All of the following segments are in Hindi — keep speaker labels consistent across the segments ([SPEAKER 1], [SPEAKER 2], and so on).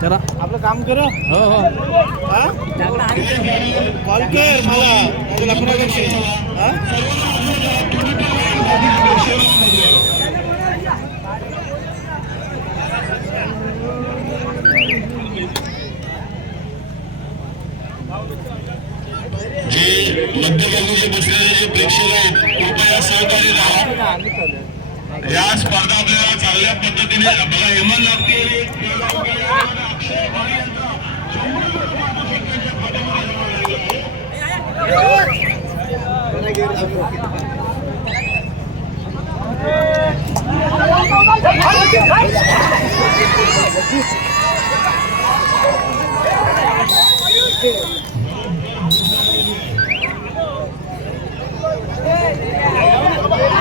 [SPEAKER 1] जरा आपलं काम कर हो हो हा कॉल कर मला तुला कोणाकडे हा मध्यभागी जे बसलेले जे या स्पर्धा आपल्याला चांगल्या पद्धतीने बघा हेमंत लागते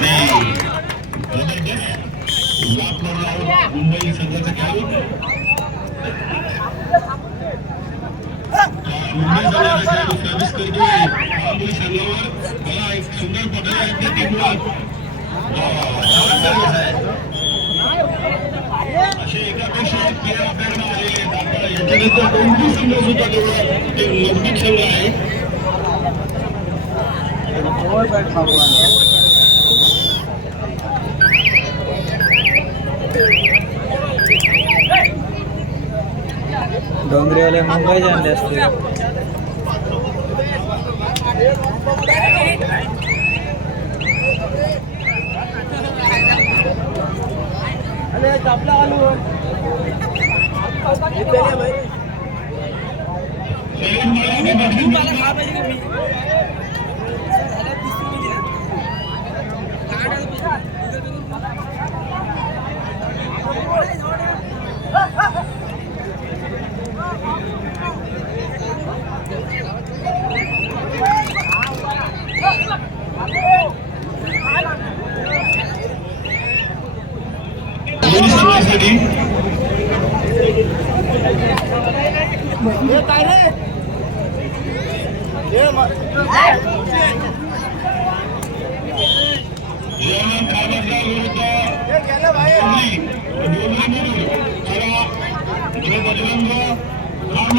[SPEAKER 1] यांचा मुंबई संघाचा खेळाडू मुंबई संघाचा खेळाडू सर्व्हिस करतोय मुंबई संघावर मला एक सुंदर पद्धत आहे सर्व्हिस आहे असे एकापेक्षा एक प्लेअर आपल्याकडे आलेले आहेत आपल्याला याच्यानंतर कोणती संघ सुद्धा तेवढा एक मज़बूत संघ आहे डोंगरीवाले मुंबई आणले असते मला खा पाहिजे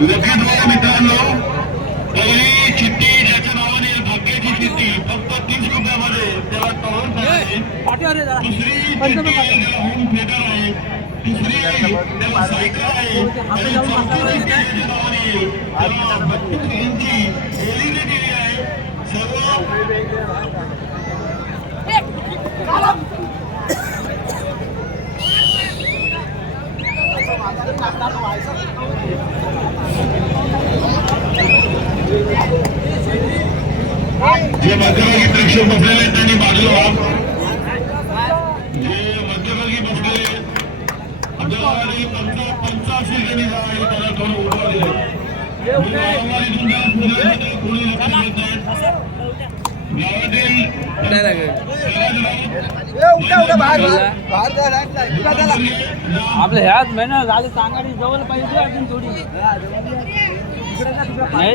[SPEAKER 1] लकी ड्रॉ मित्रांनो पहिली चिठ्ठी ज्याच्या नावाने भाग्याची चिठ्ठी फक्त तीस रुपयामध्ये त्याला करायची दुसरी चिठ्ठी होम थिएटर आहे तिसरी त्याला सायकल आहे आणि चौथी चिठ्ठी नावाने त्याला बत्तीस इंची LED दिली आहे सर्व जे मध्यभागी प्रेक्षक बसलेले आहेत त्यांनी बाजूला व्हा जे मध्यभागी बसलेले आपल्याला पंचा पंचाशी जणी आहे त्याला थोडं उभं दिलं कोणी लक्ष देत नाहीत. आपल्या ह्याच महिना झाले सांगाडी जवळ पाहिजे अजून थोडी। नाही।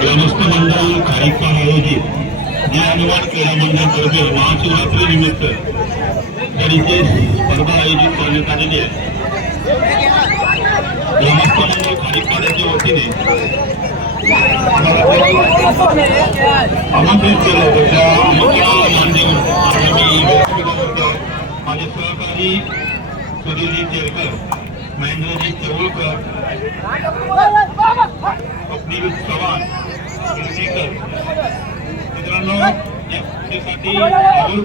[SPEAKER 1] ग्रामस्थ मंडळ कार्यक्रम आयोजित जे अनुवाद क्रीडा मंडळातर्फे महाशिवरात्री निमित्त तरीके स्पर्धा आयोजित आहे. आमंत्रित केलं होतं त्या आमंत्रणाला मान देऊन आता मी व्यासपीठावरती माझे सहकारी सुधीरजी केरकर महेंद्रजी चौलकर स्वप्नील चव्हाण कीर्तीकर मित्रांनो या स्पर्धेसाठी आवर्जून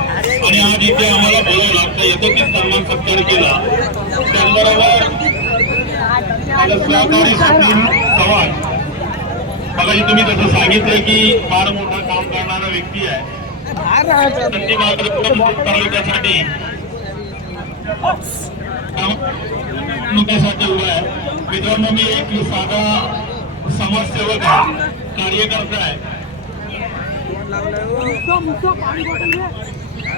[SPEAKER 1] आणि आज इथे आम्हाला बोलावं लागतं येतो की सन्मान सत्कार केला त्याचबरोबर सहकारी चव्हाण. मगाशी तुम्ही जसं सांगितलं की फार मोठं काम करणारा व्यक्ती आहे. संधी मात्र तालुक्यासाठी नुकत्यासाठी उभा आहे. मित्रांनो, मी एक साधा समाजसेवक आहे, कार्यकर्ता आहे.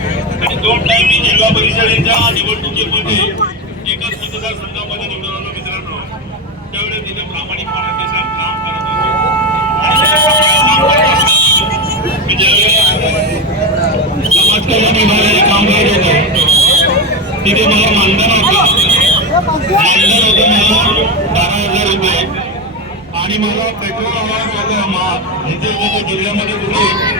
[SPEAKER 1] आणि दोन टाइम मी जिल्हा परिषदेच्या निवडणुकीमध्ये एकाच मतदारसंघामध्ये निवडून आलो मित्रांनो. त्यावेळेस तिथे प्रामाणिकपणाचे साथ काम करत होतो. आणि मी ज्यावेळेला काम करत होतो. तिथे मला मानधन होतं. मानधन होतं मला बारा हजार रुपये. आणि मला पेट्रोल आवाज होतं. मा- इथे जिल्ह्यामध्ये कुठे?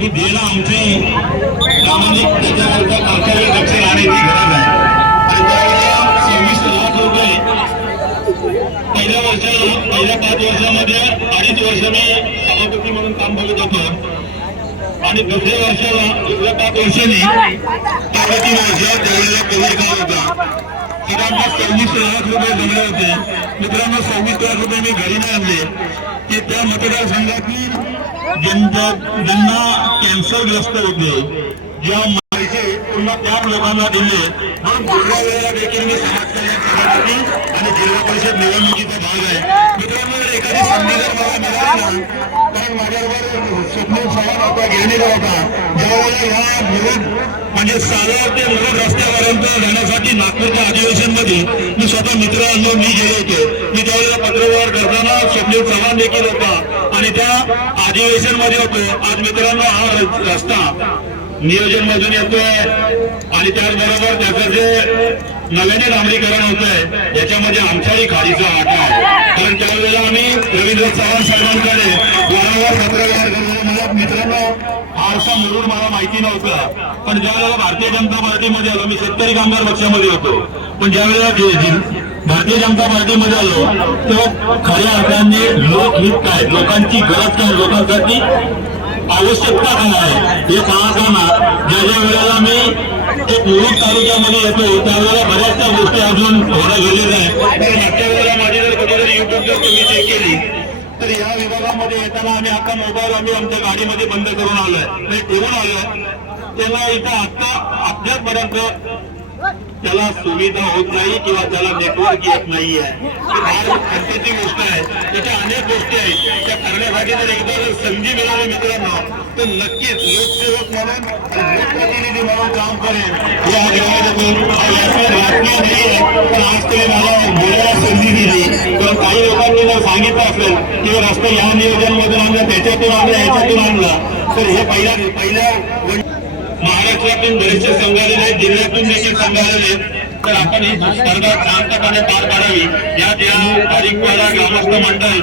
[SPEAKER 1] ही देणं आमची प्रामाणिक त्याच्याकरता कर्तव्य लक्ष राहण्याची गरज आहे. आणि त्यावेळेला सव्वीस लाख रुपये पहिल्या वर्षाला पहिल्या पाच वर्षामध्ये अडीच वर्ष मी सभापती म्हणून काम बघत होतो. आणि दुसऱ्या वर्षाला दुसऱ्या पाच वर्षांनी तेवढ्या वर्ष त्यावेळेला कोविड काळ होता. तर सव्वीस लाख रुपये जमले होते. मित्रांनो सव्वीस लाख रुपये मी घरी नाही आणले. की त्या मतदारसंघातील ज्यांच्या ज्यांना कॅन्सरग्रस्त होते ज्या पैसे पुन्हा त्याच लोकांना दिले म्हणून पुढल्या वेळेला देखील मी समाज कल्याण सभापती आणि जिल्हा परिषद निवडणुकीचा भाग आहे. मित्रांनो एखादी संधी जर मला मिळाली ना कारण माझ्याबरोबर स्वप्नील चव्हाण होता गिरणीकर होता ज्यावेळेला ह्या मुरुड म्हणजे सालार ते मुरुड रस्त्यापर्यंत जाण्यासाठी नागपूरच्या अधिवेशनमध्ये मी स्वतः मित्र म्हणून मी गेलो होतो. मी त्यावेळेला पत्रव्यवहार करताना स्वप्नील चव्हाण देखील होता. आणि त्या अधिवेशनमध्ये होतो. आज मित्रांनो हा रस्ता नियोजन मधून येतोय. आणि त्याचबरोबर त्याचं जे नव्याने डांबरीकरण होत आहे याच्यामध्ये आमचाही खाडीचा वाटा आहे. कारण त्यावेळेला आम्ही रवींद्र चव्हाण साहेबांकडे वारंवार पत्रव्यवहार करतो मला मित्रांनो फारसा मुरुड मला माहिती नव्हता. पण ज्या वेळेला भारतीय जनता पार्टीमध्ये आलो मी शेतकरी कामगार पक्षामध्ये होतो. पण ज्या वेळेला भारतीय जनता पार्टीमध्ये आलो तेव्हा खऱ्या अर्थाने लोकहित काय? लोकांची गरज काय? लोकांसाठी आवश्यकता काय आहे? हे पाहताना ज्या ज्या वेळेला मी एक मुरुड तालुक्यामध्ये येतो त्यावेळेला बऱ्याचशा गोष्टी अजून होणं गेलेल्या आहे. मागच्या वेळेला माझी जर कुठेतरी युट्यूबवर तुम्ही चेक केली तर या विभागामध्ये येताना आम्ही आता मोबाईल आम्ही आमच्या गाडीमध्ये बंद करून आलोय. म्हणजे ठेवून आलोय. त्याला इथं आता अद्यापर्यंत त्याला सुविधा होत नाही किंवा त्याला नेटवर्क येत नाहीये. गोष्ट आहे. त्याच्या अनेक गोष्टी आहेत. त्या करण्यासाठी जर एकदा संधी मिळाली मित्रांनो तर नक्कीच लोकसेवक म्हणून लोकप्रतिनिधी म्हणून काम करेल या आग्रहातून पण आज तुम्ही मला बोलायला संधी दिली. तर काही लोकांनी जर सांगितलं असेल की रस्ता या नियोजन मधून आणला त्याच्यातून आणलं याच्यातून आणलं तर हे पहिल्या पहिल्या म्हणजे महाराष्ट्रातून बरेचसे संघ आलेले आहेत जिल्ह्यातून देखील संघ आलेले आहेत. तर आपण ही स्पर्धा शांतपणे पार पाडावी. या त्या तारीखवाडा ग्रामस्थ मंडळ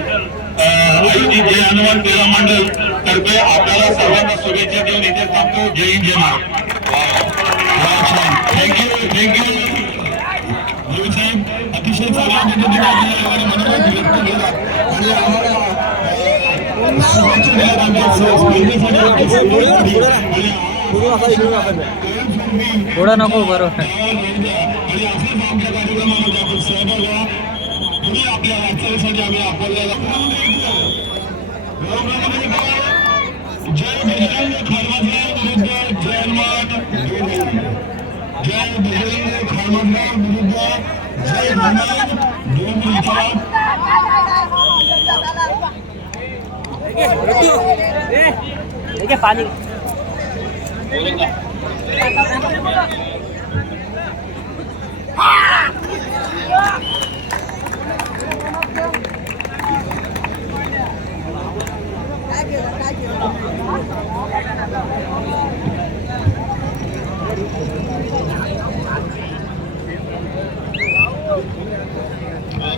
[SPEAKER 1] अं, आयोजित जय हनुमान क्रीडा मंडळ तर्फे आपल्याला सर्वांना शुभेच्छा देऊन इथे थांबतो. जय हिंद जय महाराज. थँक्यू थँक्यू साहेब
[SPEAKER 2] अतिशय चांगल्या पद्धतीने आणि आम्हाला शुभेच्छा दिल्या आमच्या स्पर्धेसाठी
[SPEAKER 1] थोडं नको बरोबर. तुम्ही आपल्या वाटचालीसाठी आम्ही आपल्याला जय बजरंग खरमतगार विरुद्ध जय जय हनुमान दोन्ही. चला. पाणी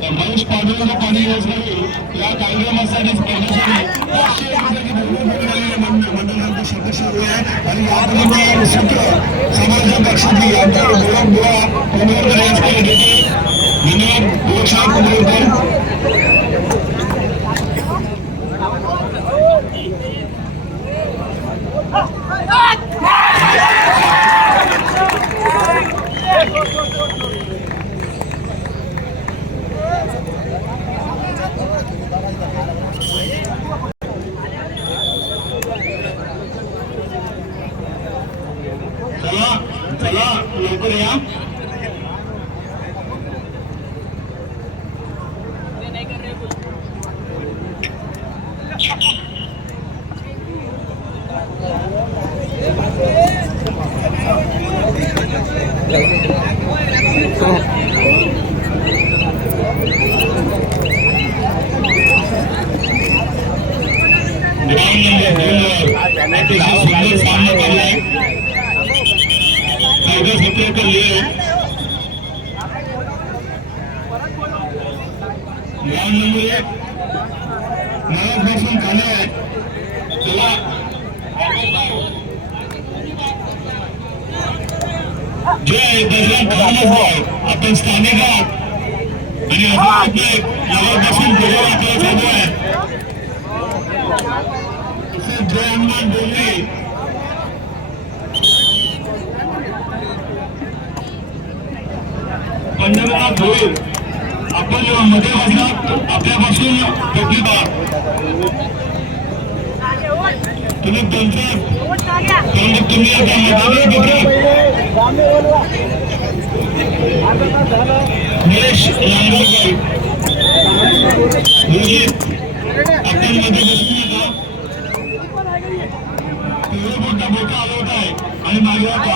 [SPEAKER 1] महेश पांडुरंग पाणी योजनेने या कार्यक्रमासाठी मंडळांचे सदस्य आणि याप्रमाणे सूत्र समाज पक्षाची गोरख बुवा पुनर्कर यांच्याकडे देते धन्यवाद go, go. जो बजरंग पाहिलं आहे आपण स्थानिकात आणि आपले जेव्हापासून पूजा आपल्याला चालू आहे तसेच जय हनुमान डोंगरे पंढरनाथ होईल प्रतिभा निलेश आणि मागे होता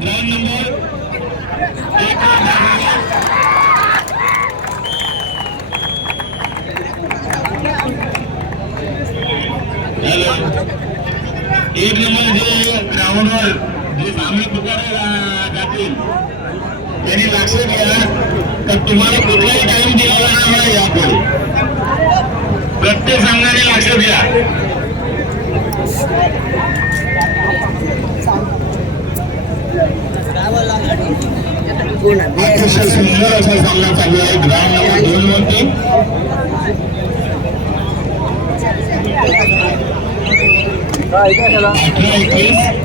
[SPEAKER 1] ग्राउंड नंबर एक नंबर जे ग्राउंडवर जे सामने पुकारेल त्यांनी लक्षात घ्या तुम्हारा तुम्हाला ही टाइम दिला जाणार नाही यापुढे प्रत्येक संघाने लक्षात घ्या अतिशय सुंदर असा सामना चालू आहे, ग्राउंड नंबर दोन वरती. अठरा एकवीस.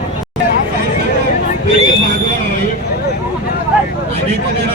[SPEAKER 1] people that